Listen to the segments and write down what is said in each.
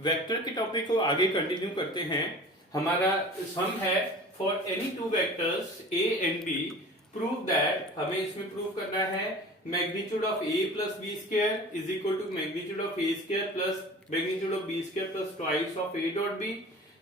Vector के topic को आगे कंटिन्यू करते हैं। हमारा सम है for any two vectors A and B prove that, हमें इसमें प्रूव करना है magnitude of A plus B square is equal to magnitude of A square plus magnitude of B square plus twice of A dot B.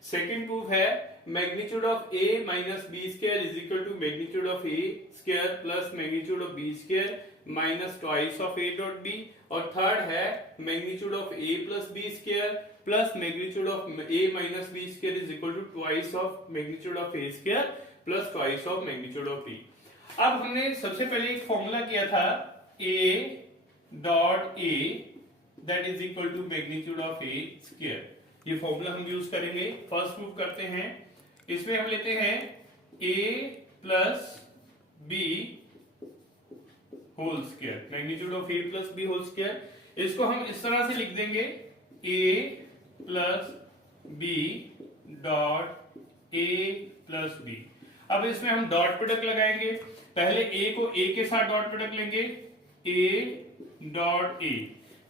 Second proof है magnitude of A minus B square is equal to magnitude of A square plus magnitude of B square minus twice of A dot B. और third है magnitude of A plus B square plus magnitude of A minus B square is equal to twice of magnitude of A square plus twice of magnitude of B. अब हमने सबसे पहले एक formula किया था A dot A that is equal to magnitude of A square. ये formula हम use करेंगे। फर्स्ट प्रूफ करते हैं। इसमें हम लेते हैं a plus B whole square, magnitude of a plus B whole square. इसको हम इस तरह से लिख देंगे a plus B dot a plus B. अब इसमें हम डॉट प्रोडक्ट लगाएंगे। पहले a को a के साथ डॉट प्रोडक्ट लेंगे a डॉट a,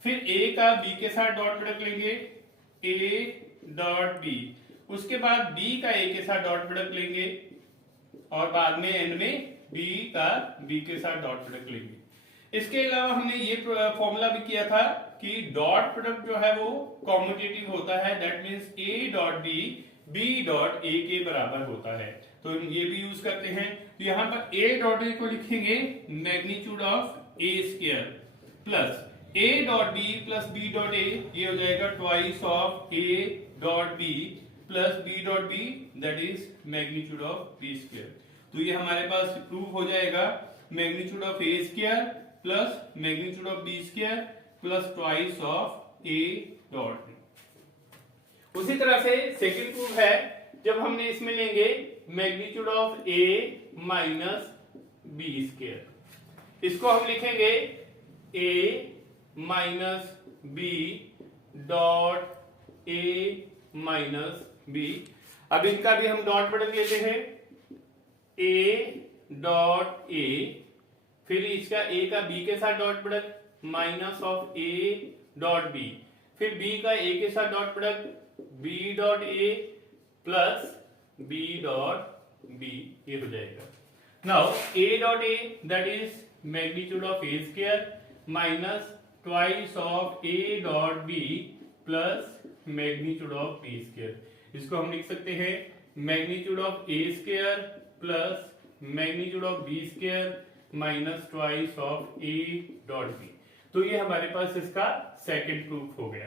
फिर a का b के साथ डॉट प्रोडक्ट लेंगे a डॉट b, उसके बाद b का a के साथ डॉट प्रोडक्ट लेंगे और बाद में एंड में b का b के साथ डॉट प्रोडक्ट लेंगे। इसके अलावा हमने ये फॉर्मूला भी किया था कि डॉट प्रोडक्ट जो है वो कॉम्यूटेटिव होता है, that means a dot b b dot a के बराबर होता है, तो ये भी यूज करते हैं। तो यहाँ पर a डॉट a को लिखेंगे magnitude of a square plus a dot b plus b dot a, ये हो जाएगा twice of a dot b plus b dot b that is magnitude of b square. तो ये हमारे पास प्रूफ हो जाएगा magnitude of a square plus magnitude of b square plus twice of a dot b। उसी तरह से second proof है, जब हमने इसमें लेंगे magnitude of a minus b square, इसको हम लिखेंगे a minus B dot A minus B. अब इनका भी हम डॉट प्रोडक्ट लेते हैं a डॉट a, फिर इसका a का b के साथ dot product minus of a dot b, फिर b का a के साथ dot product b dot a plus b dot b, ये हो जाएगा। Now a dot a that is magnitude of a square minus twice of a dot b plus magnitude of b square. इसको हम लिख सकते हैं magnitude of a square plus magnitude of b square minus twice of a dot b। तो ये हमारे पास इसका second proof हो गया।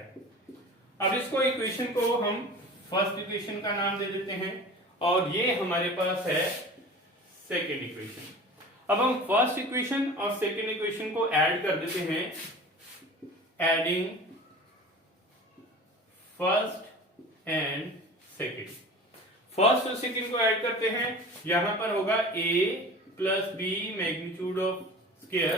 अब इसको इक्वेशन को हम फर्स्ट इक्वेशन का नाम दे देते हैं और ये हमारे पास है सेकंड इक्वेशन। अब हम फर्स्ट इक्वेशन और सेकंड इक्वेशन को ऐड कर देते हैं, adding first and second. First और सेकंड को ऐड करते हैं, यहां पर होगा a plus B magnitude of square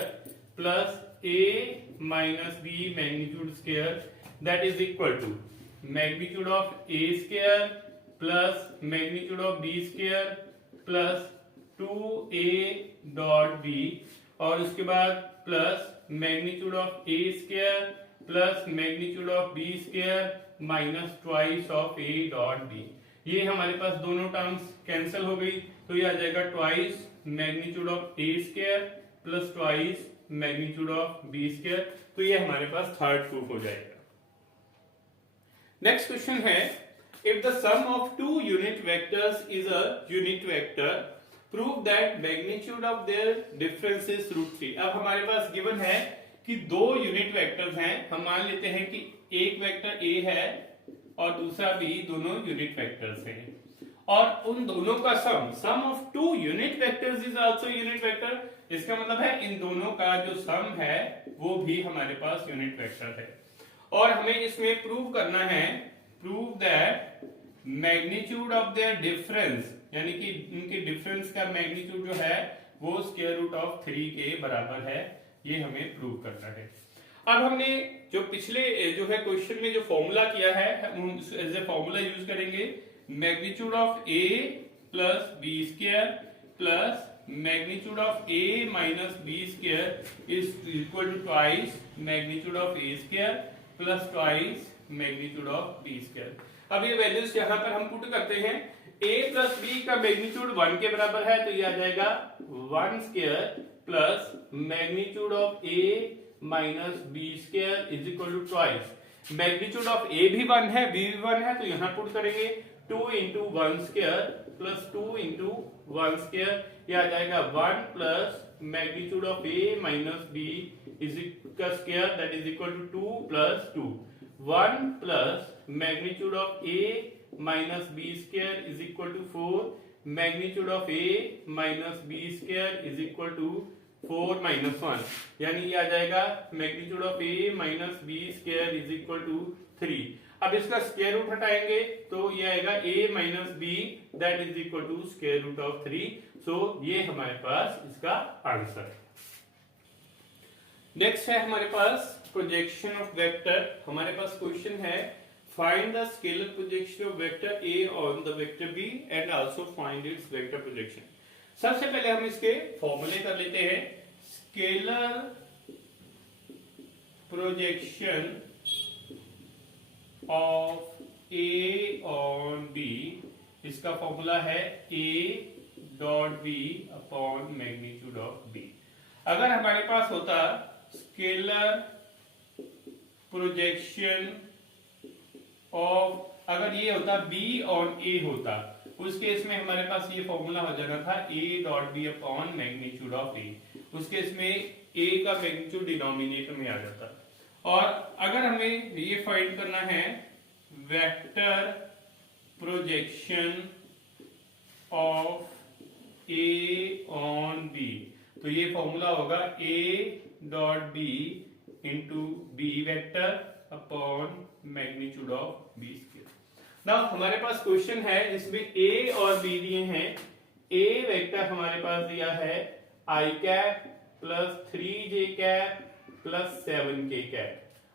plus a minus B magnitude square that is equal to magnitude of a square plus magnitude of b square plus 2a dot b, और उसके बाद plus magnitude of a square plus magnitude of b square minus twice of a dot b। ये हमारे पास दोनों terms cancel हो गई, तो ये आ जाएगा twice magnitude of a square plus twice magnitude of b square. तो ये हमारे पास थर्ड प्रूफ हो जाएगा। नेक्स्ट क्वेश्चन है, if the sum of two unit vectors is a unit vector prove that magnitude of their difference is √3। अब हमारे पास given है कि दो यूनिट वेक्टर्स हैं। हम मान लेते हैं कि एक वेक्टर a है और दूसरा b, दोनों यूनिट वेक्टर्स हैं, और उन दोनों का sum of two unit vectors is also unit vector. इसका मतलब है इन दोनों का जो सम है वो भी हमारे पास यूनिट वेक्टर है, और हमें इसमें प्रूव करना है, prove that magnitude of their difference, यानी कि इनके डिफरेंस का मैग्नीट्यूड जो है वो स्क्वायर रूट ऑफ 3 के बराबर है। ये हमें प्रूव करना है। अब हमने जो पिछले जो है क्वेश्चन में जो फॉर्मूला किया है, एज ए फॉर्मूला यूज करेंगे magnitude of a plus B square plus magnitude of a minus B square is equal to twice magnitude of a square plus twice magnitude of B square. अब ये values यहाँ पर हम put करते हैं। a plus B का magnitude 1 के बराबर है, तो ये आ जाएगा 1 square plus magnitude of a minus B square is equal to twice. Magnitude of a भी 1 है, b भी 1 है, तो यहाँ पुट करेंगे 2 into 1 square plus 2 into 1 square, ये आ जाएगा 1 plus magnitude of a minus b is का square that is equal to 2 plus 2, 1 plus magnitude of a minus B square is equal to 4, magnitude of a minus B square is equal to 4 minus 1, यानी ये आ जाएगा magnitude of a minus B square is equal to 3। अब इसका square root हटाएंगे तो ये आएगा a minus B that is equal to square root of 3। So ये हमारे पास इसका आंसर है। नेक्स्ट है हमारे पास प्रोजेक्शन ऑफ वेक्टर। हमारे पास क्वेश्चन है find the scalar projection of vector a on the vector b and also find its vector projection. सबसे पहले हम इसके फॉर्मूले कर लेते हैं। Scalar projection of a on b, इसका फॉर्मूला है a dot b upon magnitude of b। अगर हमारे पास होता स्केलर प्रोजेक्शन ऑफ, अगर ये होता b ऑन a होता, उस केस में हमारे पास ये फॉर्मूला हो जाना था a dot B upon magnitude of a। उस केस में a का मैग्नीट्यूड डिनोमिनेटर में आ जाता। और अगर हमें ये फाइंड करना है vector projection of a on b, तो ये फॉर्मूला होगा a dot b into b vector upon magnitude of b square. Now हमारे पास क्वेश्चन है, इसमें a और b दिए हैं। a वेक्टर हमारे पास दिया है i cap plus 3j cap plus 7k cap,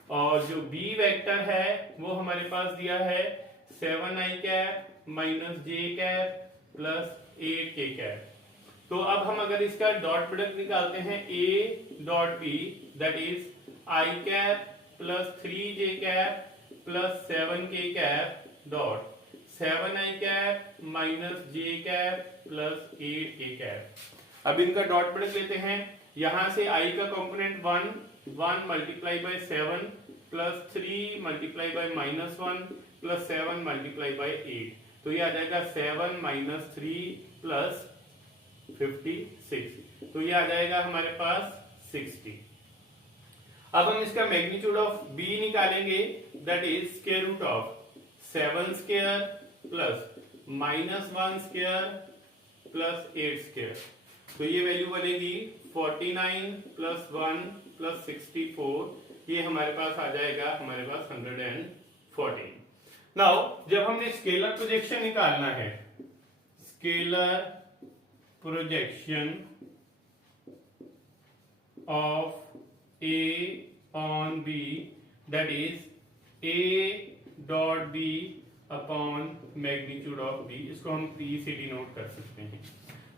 और जो b वेक्टर है वो हमारे पास दिया है 7i cap minus j cap plus 8k cap. तो अब हम अगर इसका डॉट प्रोडक्ट निकालते हैं a dot b that is i cap plus 3j cap plus 7k cap dot 7i cap minus j cap plus 8k cap. अब इनका dot product लेते हैं। यहां से i का component 1 multiply by 7 plus 3 multiply by minus 1 plus 7 multiply by 8, तो ये आ जाएगा 7 माइनस 3 प्लस 56, तो ये आ जाएगा हमारे पास 60। अब हम इसका मैग्नीट्यूड ऑफ b निकालेंगे that is square root of 7 square plus minus 1 square plus 8 square, तो ये वैल्यू बनेगी 49 प्लस 1 प्लस 64, ये हमारे पास आ जाएगा हमारे पास 114। नाउ जब हमने स्केलर प्रोजेक्शन निकालना है, scalar projection of a on b that is a dot b upon magnitude of b, इसको हम p से डिनोट कर सकते हैं।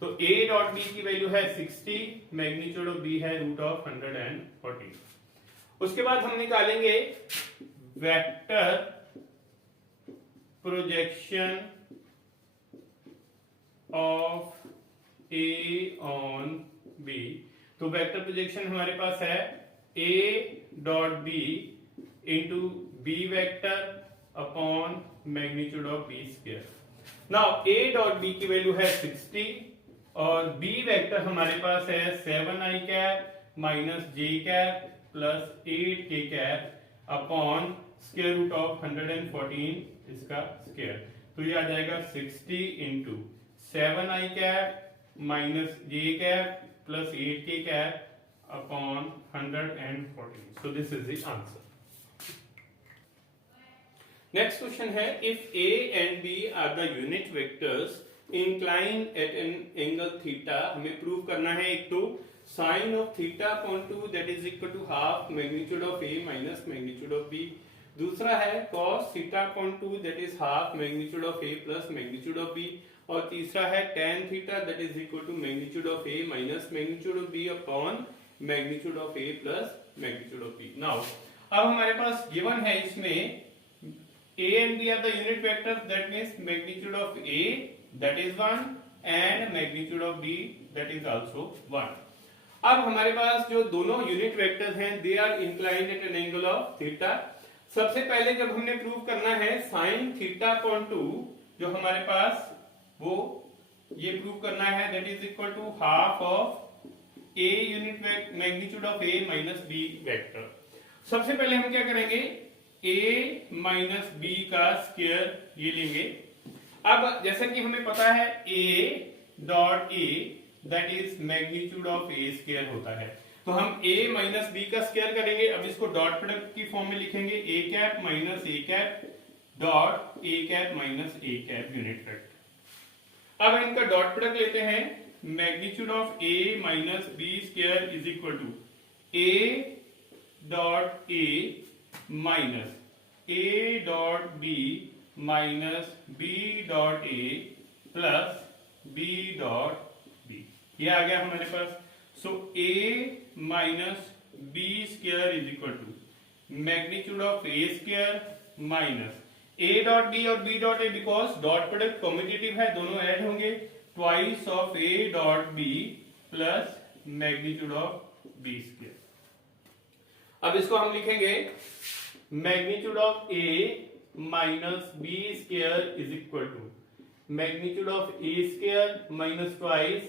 तो a dot b की वैल्यू है 60, मैग्नीट्यूड ऑफ b है रूट ऑफ 114। उसके बाद हम निकालेंगे vector projection of a on b। तो वेक्टर प्रोजेक्शन हमारे पास है a dot b into b vector upon magnitude of b square. Now a dot b की वैल्यू है 60 और b वेक्टर हमारे पास है 7i cap minus j cap plus 8k cap upon square root of 114 इसका स्क्वायर, तो ये आ जाएगा 60 into 7i cap minus j cap plus 8k cap upon 114. So this is the answer. Next question है, if a and b are the unit vectors inclined at an angle theta, हमें prove करना है एक तो sin of theta upon 2 that is equal to half magnitude of a minus magnitude of b, दूसरा है cos theta upon 2 that is half magnitude of a plus magnitude of b, और तीसरा है tan theta that is equal to magnitude of a minus magnitude of b upon magnitude of a plus magnitude of b। Now अब हमारे पास given है इसमें A and B are the unit vectors, that means magnitude of A that is 1 and magnitude of B that is also 1. अब हमारे पास जो दोनों unit vectors हैं they are inclined at an angle of theta. सबसे पहले जब हमने prove करना है साइन थीटा अपॉन 2, जो हमारे पास वो ये प्रूव करना है that is equal to half of a unit magnitude of A minus B vector. सबसे पहले हम क्या करेंगे, a माइनस बी का स्क्वायर ये लेंगे। अब जैसा कि हमें पता है a dot a that is magnitude of a square होता है, तो हम a माइनस बी का स्क्वायर करेंगे। अब इसको डॉट प्रोडक्ट की फॉर्म में लिखेंगे a cap minus a cap dot a cap minus a cap unit vector. अब इनका डॉट प्रोडक्ट लेते हैं, magnitude of a minus B square is equal to a dot a minus a dot b minus b dot a plus b dot b। ये आ गया हमारे पास। So a minus b square is equal to magnitude of a square minus a dot b और b dot a, because dot product commutative है, दोनों add होंगे, twice of a dot b plus magnitude of b square. अब इसको हम लिखेंगे magnitude of a minus b square is equal to magnitude of a square minus twice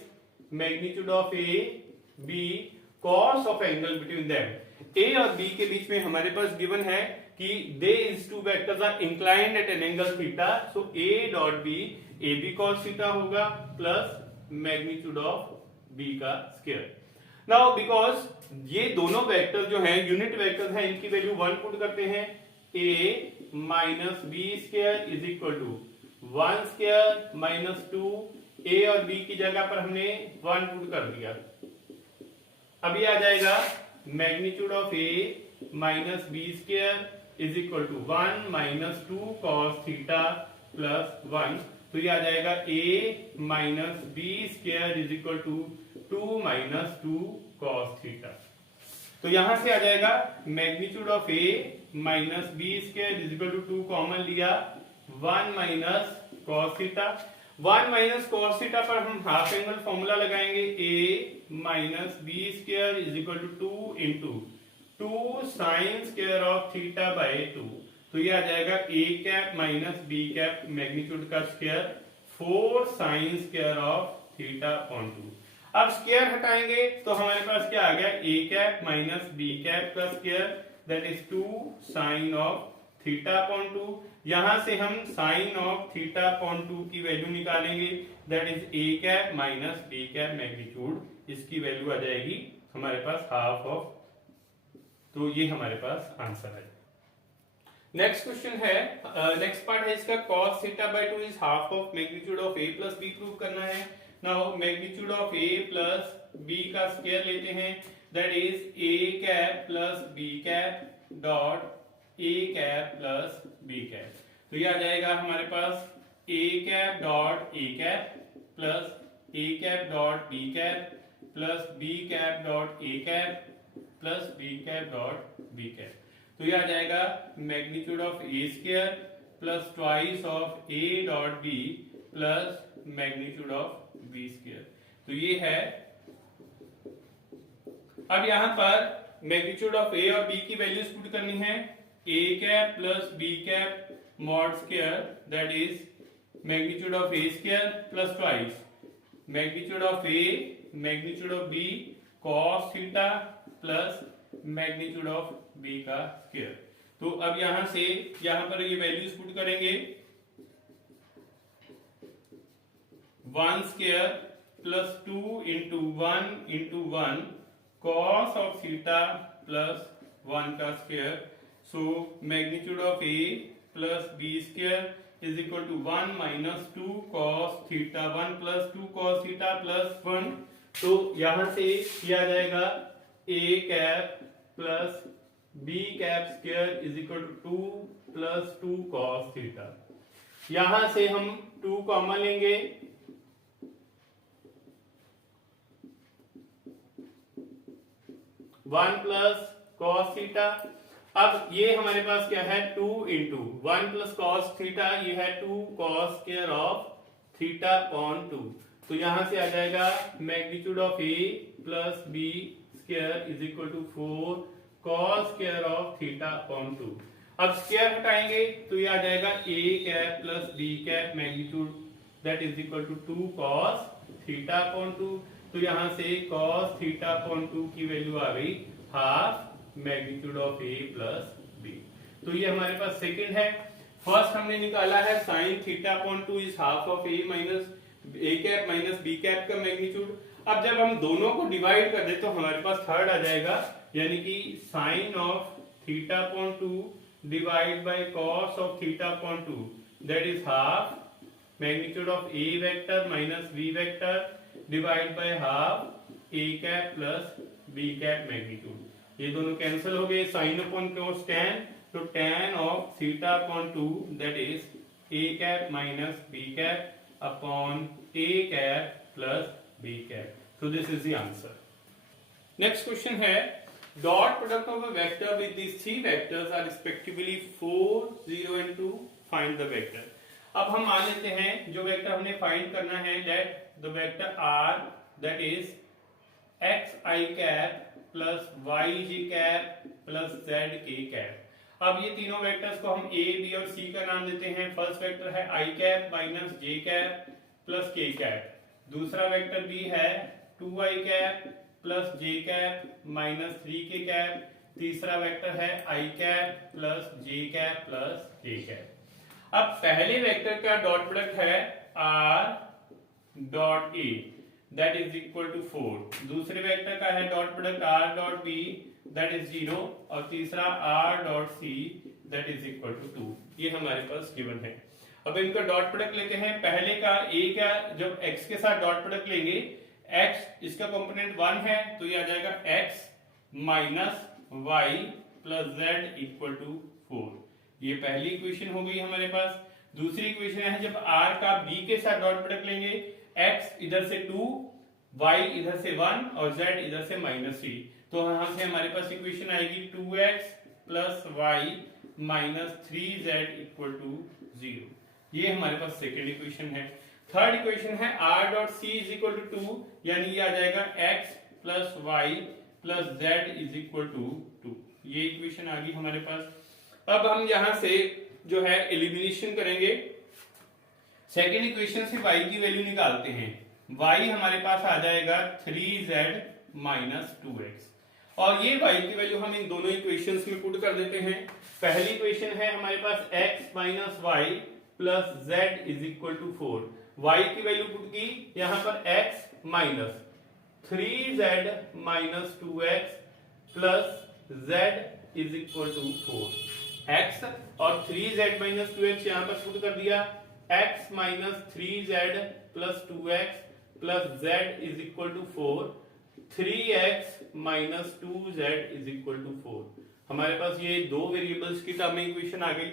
magnitude of a b cos of angle between them. a और b के बीच में हमारे पास given है कि these two vectors are inclined at an angle theta, so a dot b ab cos theta होगा plus magnitude of b का square. Now because ये दोनों वेक्टर जो हैं यूनिट वेक्टर्स हैं, इनकी वैल्यू 1 पुट करते हैं, a minus B square is equal to 1 square minus 2, a और b की जगह पर हमने 1 पुट कर दिया। अभी आ जाएगा magnitude of a minus B square is equal to 1 minus 2 cos theta plus 1, तो ये आ जाएगा a minus B square is equal to 2 minus 2 cos theta. तो यहां से आ जाएगा magnitude of a minus B square is equal to 2 common लिया, 1 minus cos theta. 1 minus cos theta पर हम हाफ एंगल फॉर्मूला लगाएंगे, a minus B square is equal to 2 into 2 sine square of theta by 2, तो ये आ जाएगा a cap minus b cap magnitude का square 4 sine square of theta upon 2। अब square हटाएंगे तो हमारे पास क्या आ गया, a cap minus b cap का square that is 2 sine of theta upon 2। यहां से हम साइन ऑफ थीटा अपॉन 2 की वैल्यू निकालेंगे that is a cap minus b cap magnitude, इसकी वैल्यू आ जाएगी हमारे पास हाफ ऑफ, तो ये हमारे पास आंसर है। नेक्स्ट क्वेश्चन है, नेक्स्ट पार्ट है इसका, cos theta by 2 is half of magnitude of a plus b prove करना है। Now magnitude of a plus b का स्क्वायर लेते हैं that is a cap plus b cap dot a cap plus b cap, तो ये आ जाएगा हमारे पास a cap dot a cap plus a cap dot b cap plus b cap dot a cap plus b cap dot b cap, तो ये आ जाएगा magnitude of a square plus twice of a dot b plus magnitude of b square, तो ये है। अब यहां पर मैग्नीट्यूड ऑफ a और b की वैल्यूज पुट करनी है, a cap plus b cap mod square that is magnitude of a square plus twice magnitude of a magnitude of b cos theta plus magnitude of b का square. तो अब यहां से यहां पर ये वैल्यूज पुट करेंगे, 1 square plus 2 into 1 cos of theta plus 1 का square, so magnitude of a plus b square is equal to 1 minus 2 cos theta 1 plus 2 cos theta plus 1, तो यहां से ये आ जाएगा a cap plus b cap square is equal to 2 plus 2 cos theta. यहां से हम 2 कॉमन लेंगे, 1 प्लस cos थीटा अब ये हमारे पास क्या है 2 इंटू 1 प्लस कॉस थीटा, ये है 2 cos square of theta upon 2। तो यहां से आ जाएगा magnitude of A plus B square is equal to 4 cos square of theta upon 2। अब स्क्वायर हटाएंगे तो ये आ जाएगा A cap plus B cap magnitude that is equal to 2 cos theta upon 2। तो यहां से कॉस थीटा अपॉन 2 की वैल्यू आ गई half magnitude of A plus B. तो ये हमारे पास सेकंड है। फर्स्ट हमने निकाला है sine theta upon 2 is half of A minus A cap minus B cap का मैग्नीट्यूड। अब जब हम दोनों को डिवाइड कर दे तो हमारे पास थर्ड आ जाएगा, यानी कि sine of theta upon 2 divide by cos of theta upon 2 that is half magnitude of A vector minus B vector divide by half A cap plus B cap magnitude. ये दोनों cancel हो गए, sine upon cos tan, तो tan of theta upon 2 that is a cap minus b cap upon a cap plus b cap. तो this is the answer. Next question है dot product of a vector with these three vectors are respectively 4, 0 and 2, find the vector. अब हम मान लेते हैं जो vector हमने find करना है that the vector R that is X I cap plus Y J cap plus Z K cap. अब ये तीनों वेक्टर्स को हम ए बी और सी का नाम देते हैं। फर्स्ट वेक्टर है i cap minus j cap plus k cap, दूसरा वेक्टर बी है 2i cap plus j cap minus 3k cap, तीसरा वेक्टर है i cap plus j cap plus k cap. अब पहले वेक्टर का डॉट प्रोडक्ट है r dot A that is equal to 4, दूसरे vector का है dot product r dot b that is 0 और तीसरा r dot c that is equal to 2। ये हमारे पास गिवन है। अब इनका डॉट प्रोडक्ट लेते हैं। पहले का a का जब x के साथ डॉट प्रोडक्ट लेंगे, x इसका कंपोनेंट 1 है तो ये आ जाएगा x minus y plus z equal to 4। ये पहली इक्वेशन हो गई हमारे पास। दूसरी इक्वेशन है जब r का b के साथ डॉट प्रोडक्ट लेंगे, x इधर से 2, y इधर से 1 और z इधर से -3, तो यहां से हमारे पास इक्वेशन आएगी 2x plus y minus 3z equal to 0। ये हमारे पास सेकेंड इक्वेशन है। थर्ड इक्वेशन है r dot c is equal to 2, यानी ये आ जाएगा x plus y plus z is equal to 2। ये इक्वेशन आ गई हमारे पास। अब हम यहां से जो है एलिमिनेशन करेंगे। सेकेंड इक्वेशन से y की वैल्यू निकालते हैं। y हमारे पास आ जाएगा 3z माइनस 2x और ये y की वैल्यू हम इन दोनों इक्वेशंस में पुट कर देते हैं। पहली इक्वेशन है हमारे पास x minus y plus z is equal to 4। y की वैल्यू पुट की, यहां पर x minus 3z minus 2x plus z is equal to 4। x और 3z माइनस 2x यहां पर पुट कर दिया, x minus 3z plus 2x plus z is equal to 4, 3x minus 2z is equal to 4। हमारे पास ये दो variables की term में इक्वेशन आ गई।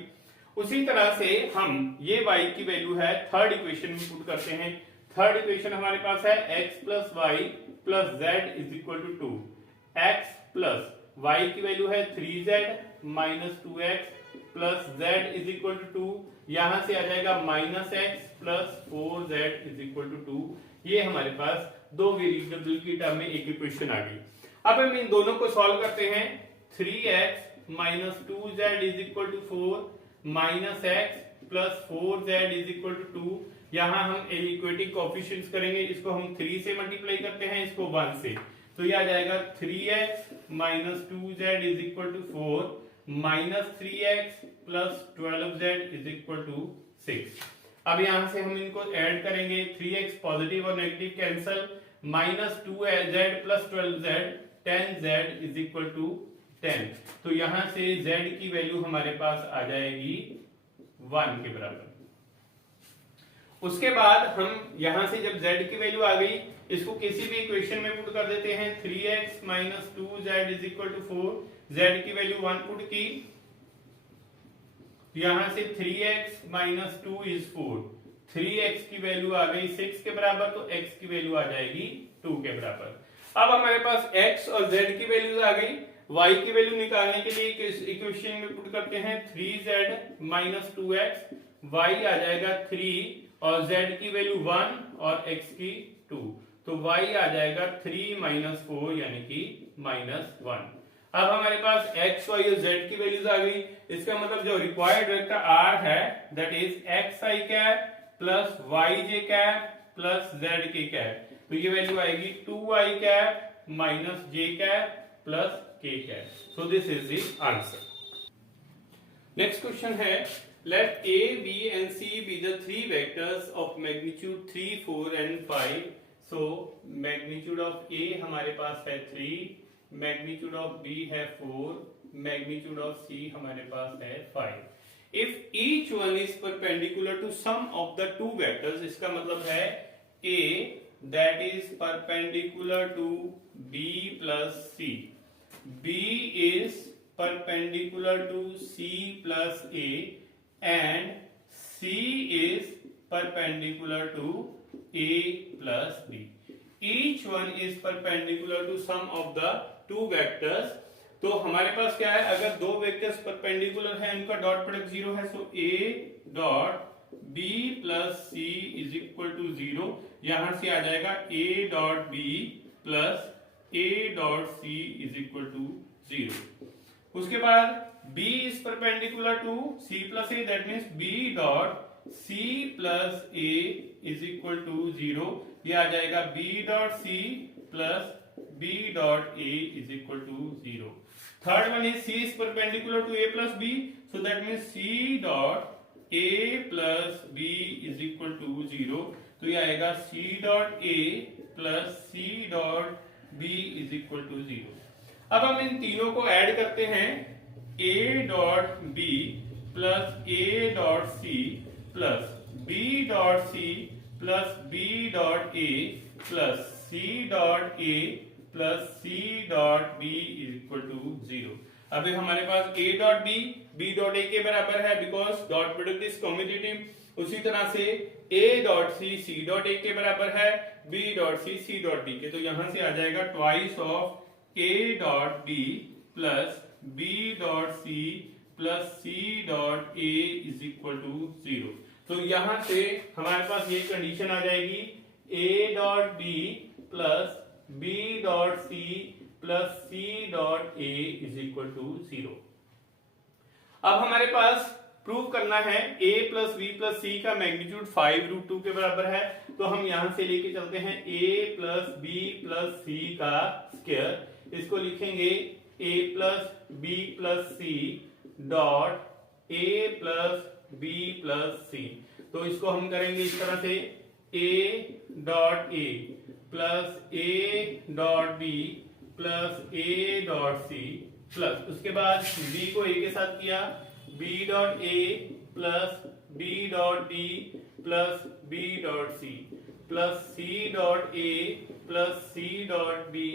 उसी तरह से हम ये y की वैल्यू है थर्ड इक्वेशन में पुट करते हैं। थर्ड इक्वेशन हमारे पास है x plus y plus z is equal to 2। x plus y की वैल्यू है 3z minus 2x plus z is equal to 2, यहां से आ जाएगा minus x plus 4z is equal to 2। ये हमारे पास दो वेरिएबल की टर्म में एक इक्वेशन आ गई। अब हम इन दोनों को सॉल्व करते हैं। 3x minus 2z is equal to 4 minus x plus 4z is equal to 2। यहां हम इक्वेटिव कोएफिशिएंट्स करेंगे, इसको हम 3 से मल्टीप्लाई करते हैं, इसको 1 से, तो यह आ जाएगा 3x minus 2z is equal to 4 minus 3x plus 12z is equal to 6। अब यहां से हम इनको ऐड करेंगे, 3x पॉजिटिव और negative cancel, minus 2z plus 12z 10z is equal to 10। तो यहां से z की वैल्यू हमारे पास आ जाएगी 1 के बराबर। उसके बाद हम यहां से जब z की वैल्यू आ गई, इसको किसी भी इक्वेशन में पुट कर देते हैं। 3x minus 2z is equal to 4, z की वैल्यू 1 पुट की, यहां से 3x माइनस 2 इज 4, 3x की वैल्यू आ गई 6 के बराबर, तो x की वैल्यू आ जाएगी 2 के बराबर। अब हमारे पास x और z की वैल्यूज आ गई। y की वैल्यू निकालने के लिए इक्वेशन में पुट करते हैं 3z माइनस 2x, y आ जाएगा 3 और z की वैल्यू 1 और x की 2, तो y आ जाएगा 3 माइनस 4 यानी कि -1। अब हमारे पास x, y और z की वैल्यूज आ गई। इसका मतलब जो रिक्वायर्ड वेक्टर r है that is xi cap plus yj cap plus zk cap, तो ये वैल्यू आएगी 2i cap minus j cap plus k cap. So this is the answer. Next question है let a, b and c be the three vectors of magnitude 3, 4 and 5। so magnitude of a हमारे पास है 3, magnitude of b है 4, magnitude of c हमारे पास है 5। If each one is perpendicular to sum of the two vectors, इसका मतलब है a that is perpendicular to b plus c, b is perpendicular to c plus a and c is perpendicular to a plus b। Each one is perpendicular to some of the two vectors। तो हमारे पास क्या है, अगर दो vectors perpendicular है, इनका dot product 0 है, so a dot b plus c is equal to 0। यहां से आ जाएगा a dot b plus a dot c is equal to 0। उसके बाद b is perpendicular to c plus a, that means b dot c plus a is equal to 0। ये आ जाएगा b dot c plus b dot a is equal to 0। Third one is c is perpendicular to a plus b, so that means c dot a plus b is equal to 0। तो ये आएगा c dot a plus c dot b is equal to 0। अब हम इन तीनों को add करते हैं, a dot b plus a dot c plus b dot c plus b dot a plus c dot a plus c dot b is equal to 0। अभी हमारे पास a dot b dot a के बराबर है because dot product is commutative. उसी तरह से a dot c dot a के बराबर है, b dot c dot d के, तो यहां से आ जाएगा twice of a dot b plus b dot c plus c dot a is equal to 0। तो यहां से हमारे पास ये कंडीशन आ जाएगी a dot b plus b dot c plus c dot a is equal to 0। अब हमारे पास प्रूव करना है a plus b plus c का मैग्नीट्यूड 5√2 के बराबर है, तो हम यहां से लेके चलते हैं a plus b plus c का स्क्वायर। इसको लिखेंगे a plus b plus c dot a plus b plus c। तो इसको हम करेंगे इस तरह से a dot a plus a dot b plus a dot c plus उसके बाद b को a के साथ किया, b dot a plus b dot d plus b dot c plus c dot a plus c dot b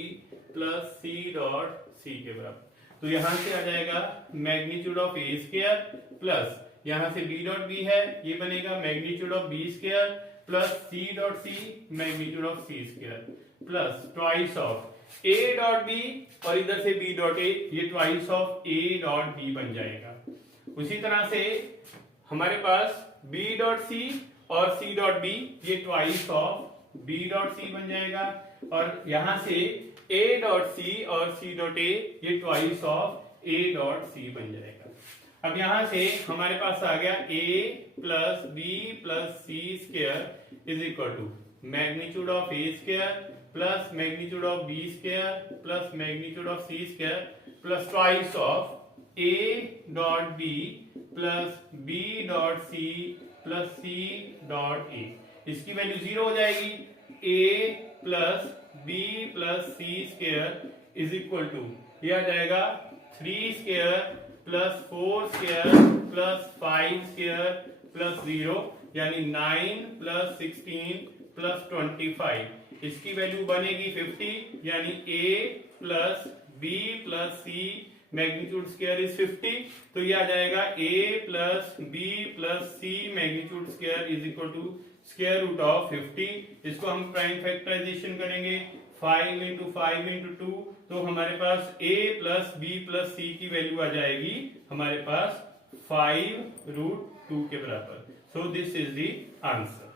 plus c dot c के बराबर। तो यहां से आ जाएगा magnitude of a square plus यहां से b डॉट b है, ये बनेगा magnitude of b square plus c dot c magnitude of c square plus twice of a dot b और इधर से b डॉट a, ये twice of a dot b बन जाएगा। उसी तरह से हमारे पास b डॉट c और c डॉट b, ये twice of b dot c बन जाएगा और यहां से a डॉट c और c डॉट a, ये twice of a dot c बन जाएगा। अब यहां से हमारे पास आ गया a plus b plus c square is equal to magnitude of a square plus magnitude of b square plus magnitude of c square plus twice of a dot b plus b dot c plus c dot a। इसकी value 0 हो जाएगी। a plus b plus c square is equal to, यह आ जाएगा 3 square plus 4 square plus 5 square plus 0 यानी 9 plus 16 plus 25। इसकी value बनेगी 50 यानी a plus b plus c magnitude square is 50। तो ये आ जाएगा a plus b plus c magnitude square is equal to square root of 50। इसको हम प्राइम फैक्टराइजेशन करेंगे, 5 इंटू 5 इंटू 2, तो हमारे पास a प्लस बी प्लस सी की वैल्यू आ जाएगी हमारे पास 5 रूट 2 के बराबर। So this is the answer.